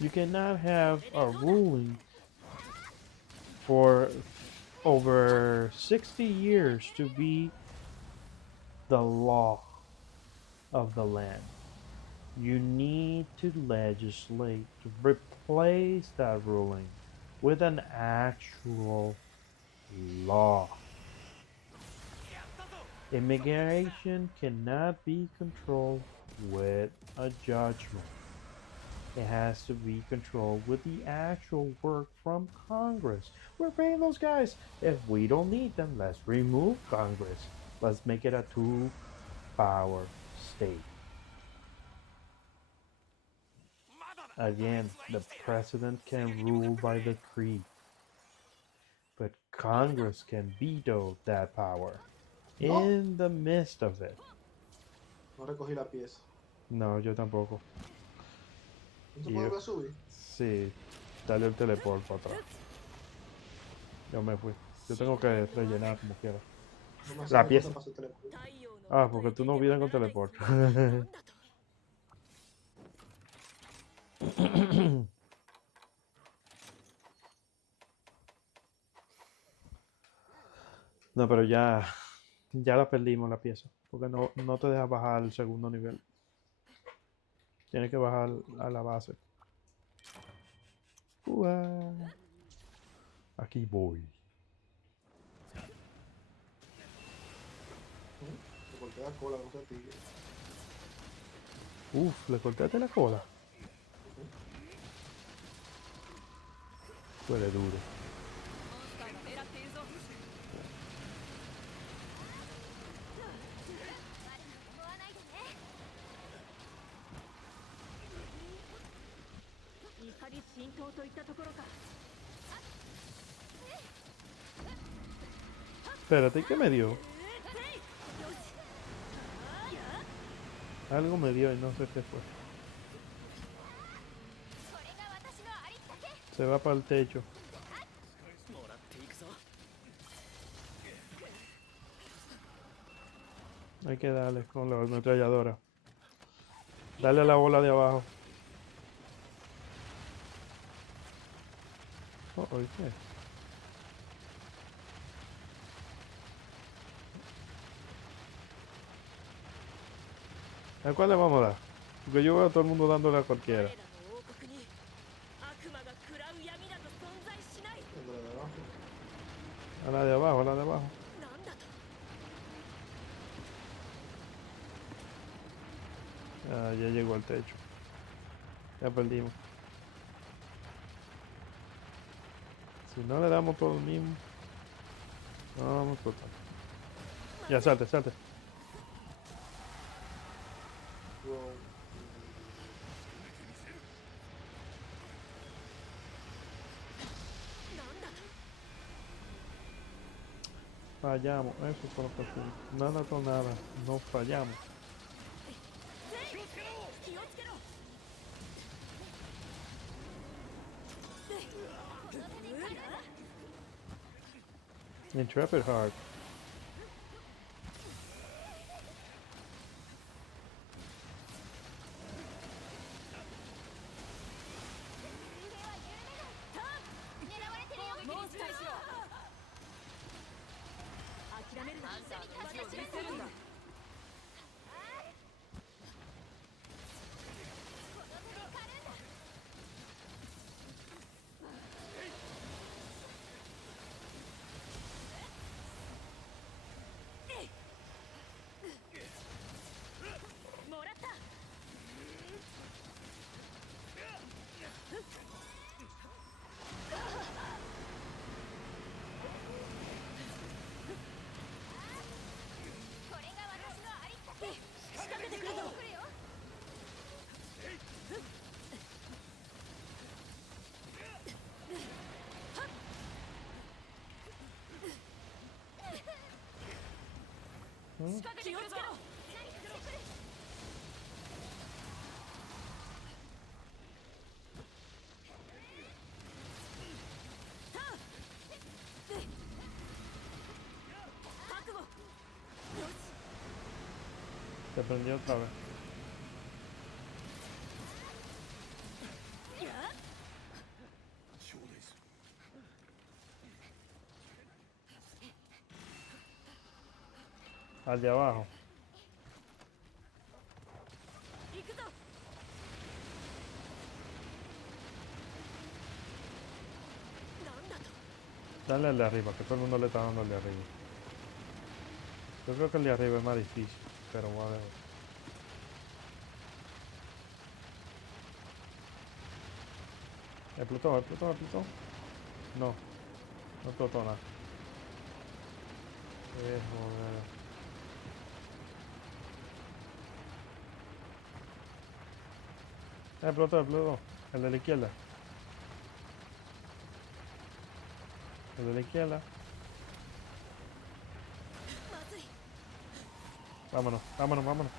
You cannot have a ruling for over 60 years to be the law of the land. You need to legislate to replace that ruling with an actual law. Immigration cannot be controlled with a judgment. It has to be controlled with the actual work from Congress. We're paying those guys. If we don't need them, let's remove Congress. Let's make it a two-power state. Again, the president can rule by decree, but Congress can veto that power No. in the midst of it. No recogí la pieza. No, yo tampoco. ¿No se Y puede yo- volver a subir? Sí, dale el teleport para atrás. Yo me fui. Yo tengo que rellenar como quiera. No me hace La falta pieza. para hacer teleport. Ah, porque tú no olvidas con teleport. No, pero ya la perdimos la pieza. Porque no te deja bajar al segundo nivel. Tienes que bajar a la base. Uah. Aquí voy. Me corté la cola, no sé tigre. Uf, le cortaste la cola. Huele duro. Espérate, ¿qué me dio? Algo me dio y no sé qué fue. Se va para el techo. Hay que darle con la ametralladora. Dale a la bola de abajo. Oh, ¿qué? ¿A cuál le vamos a dar? Porque yo veo a todo el mundo dándole a cualquiera. El de abajo. A la de abajo, a la de abajo. Ah, ya llegó al techo. Ya perdimos. Si no le damos todo el mismo. No vamos a total. Ya salte, salte. Wow. Fallamos. Eso fue lo que fue. Nada con nada. No fallamos. Intrepid Heart. Se prendió otra vez. Al de abajo. Dale al de arriba, que todo el mundo le está dando al de arriba. Yo creo que el de arriba es más difícil, pero voy a ver. ¿Explotó? ¿Explotó? ¿Explotó? No, no explotó nada. Joder. Explotó, explotó. El de la izquierda. El de la izquierda. Vámonos, vámonos, vámonos.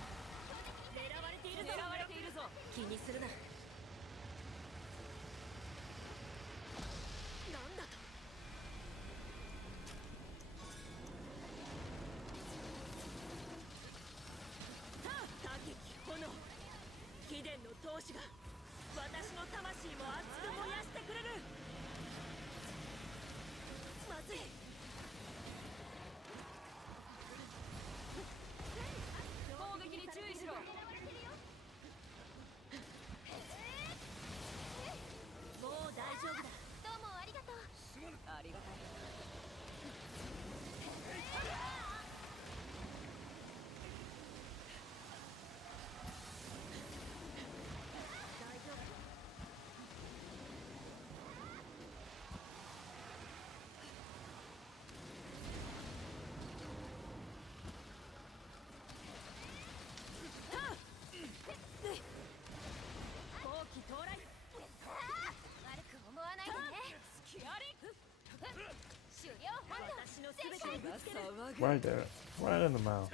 Right there, right in the mouth.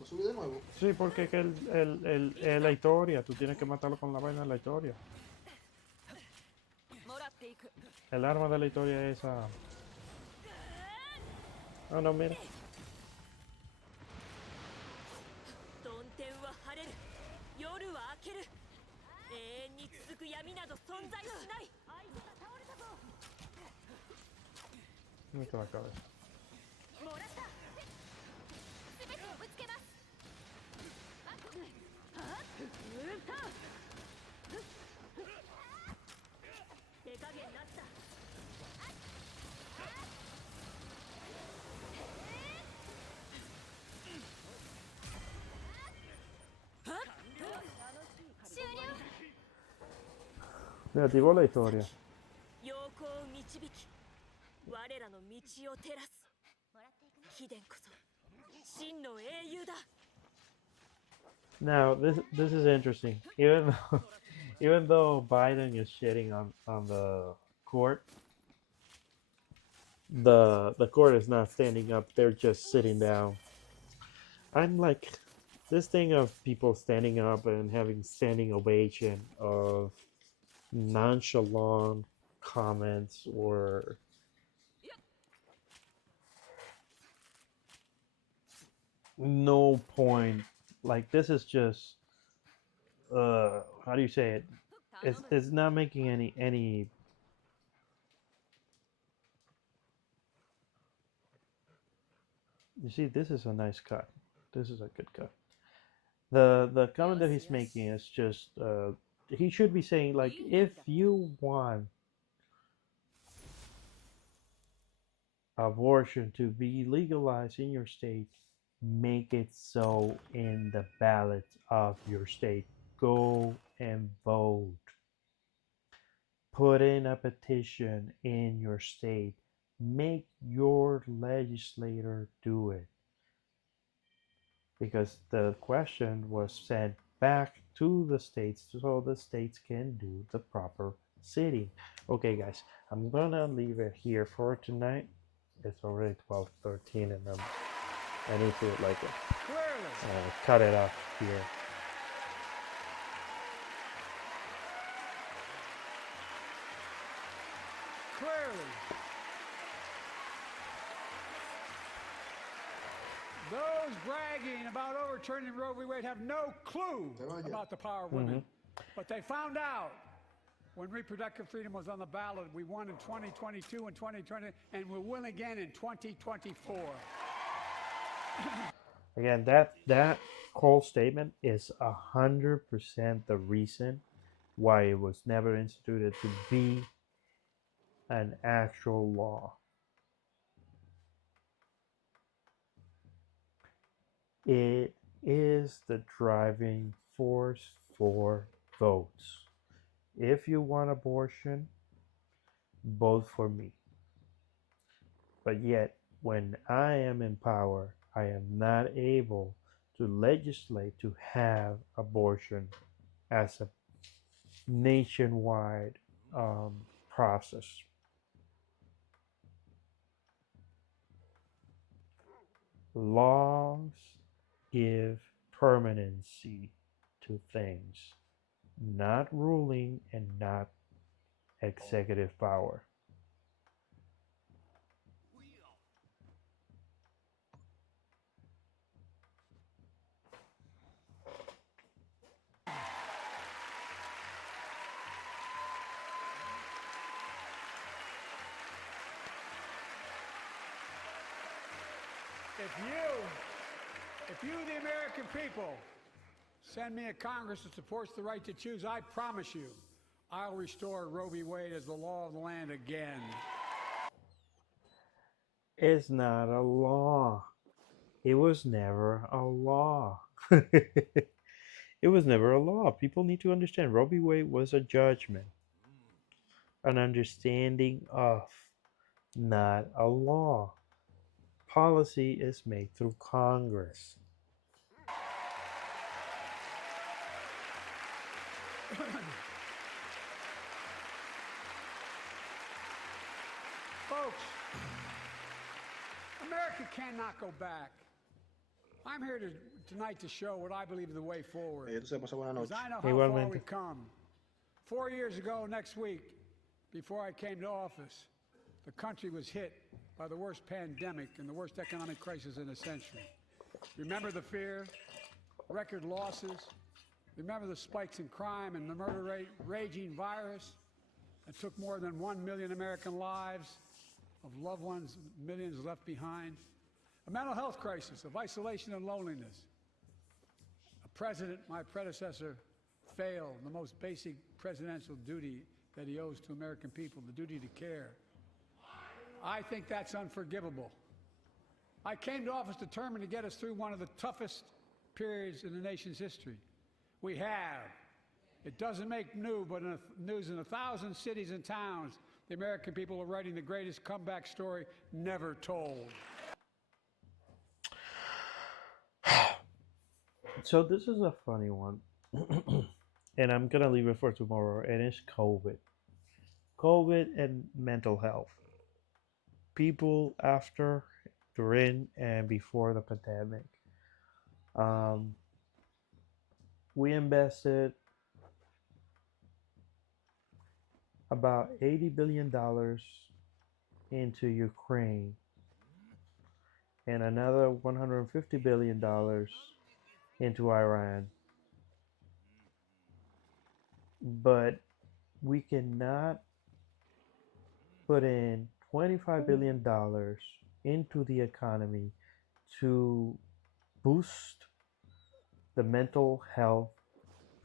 Lo subí de nuevo. Sí, porque es que la historia, tú tienes que matarlo con la vaina de la historia. El arma de la historia es esa. Oh no, mira. Me queda la cabeza. Se activó la historia. Now this is interesting. Even though even though Biden is shitting on the court, the court is not standing up. They're just sitting down. I'm like this thing of people standing up and having standing ovation of nonchalant comments or no point. Like this is just how do you say it? It's not making any. You see, this is a nice cut. This is a good cut. The comment that he's making is just he should be saying like, if you want abortion to be legalized in your state, make it so in the ballot of your state. Go and vote. Put in a petition in your state. Make your legislator do it. Because the question was sent back to the states so the states can do the proper sitting. Okay, guys, I'm gonna leave it here for tonight. It's already 12:13, and I need to like cut it off here. Clearly, Those bragging about overturning Roe v. Wade have no clue about the power of women. But they found out when reproductive freedom was on the ballot. We won in 2022 and 2020, and we'll win again in 2024. Again, that whole statement is 100% the reason why it was never instituted to be an actual law. It is the driving force for votes. If you want abortion, vote for me. But yet, when I am in power, I am not able to legislate to have abortion as a nationwide process. Laws give permanency to things, not ruling and not executive power. If you, the American people, send me a Congress that supports the right to choose, I promise you, I'll restore Roe v. Wade as the law of the land again. It's not a law. It was never a law. It was never a law. People need to understand Roe v. Wade was a judgment, an understanding of, not a law. Policy is made through Congress. Folks, America cannot go back. I'm here tonight to show what I believe is the way forward. Because I know how far we've come. 4 years ago next week, before I came to office, the country was hit by the worst pandemic and the worst economic crisis in a century. Remember the fear, record losses. Remember the spikes in crime and the murder rate, raging virus that took more than 1 million American lives, of loved ones, millions left behind. A mental health crisis of isolation and loneliness. A president, my predecessor, failed the most basic presidential duty that he owes to American people, the duty to care. I think that's unforgivable. I came to office determined to get us through one of the toughest periods in the nation's history. We have. It doesn't make news, but in 1,000 cities and towns, the American people are writing the greatest comeback story never told. So this is a funny one, and I'm gonna leave it for tomorrow, and it's COVID. COVID and mental health. People after, during, and before the pandemic. We invested about $80 billion into Ukraine and another $150 billion into Iran. But we cannot put in $25 billion into the economy to boost the mental health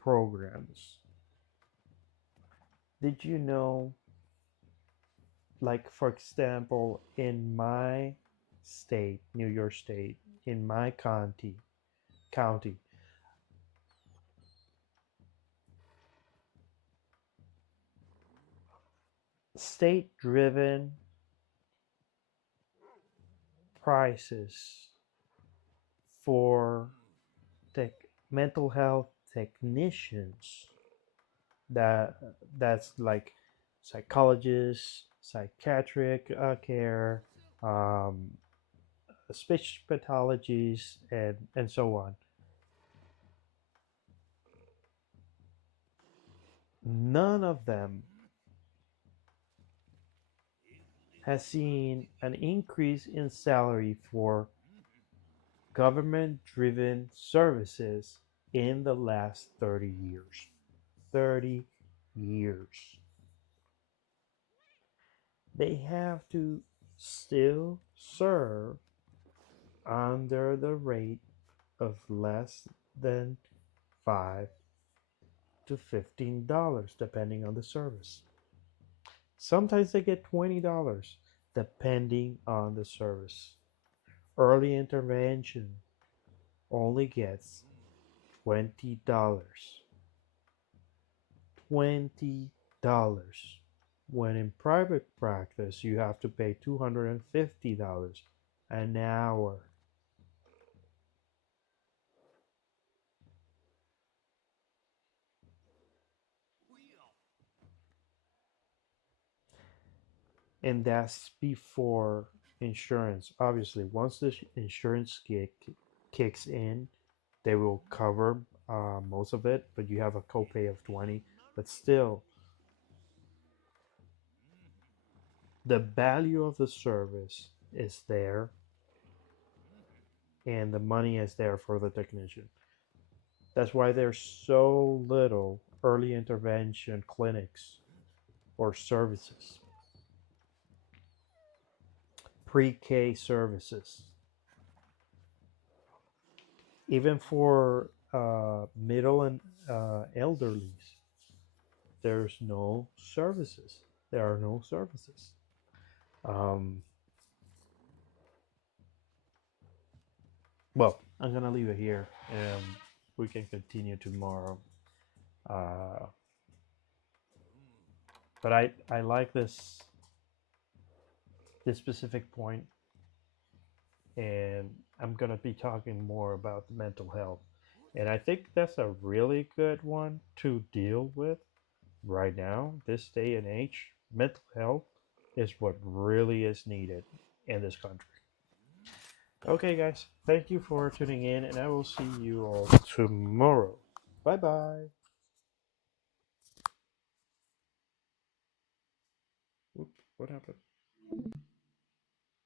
programs. Did you know, like for example, in my state, New York State, in my county, state-driven prices for mental health technicians, that's like psychologists, psychiatric care, speech pathologies, and so on. None of them has seen an increase in salary for government-driven services in the last 30 years. 30 years. They have to still serve under the rate of less than $5 to $15 depending on the service. Sometimes they get $20 depending on the service. Early intervention only gets $20. $20. When in private practice, you have to pay $250 an hour. And that's before insurance. Obviously, once the insurance kicks in, they will cover most of it, but you have a copay of 20. But still, the value of the service is there, and the money is there for the technician. That's why there's so little early intervention clinics or services. Pre-K services. Even for middle and elderlies, there's no services. There are no services. Well, I'm gonna leave it here, and we can continue tomorrow. But I like this specific point, and I'm gonna be talking more about mental health, and I think that's a really good one to deal with right now, this day and age. Mental health is what really is needed in this country. Okay, guys, thank you for tuning in, and I will see you all tomorrow. Bye bye. What happened?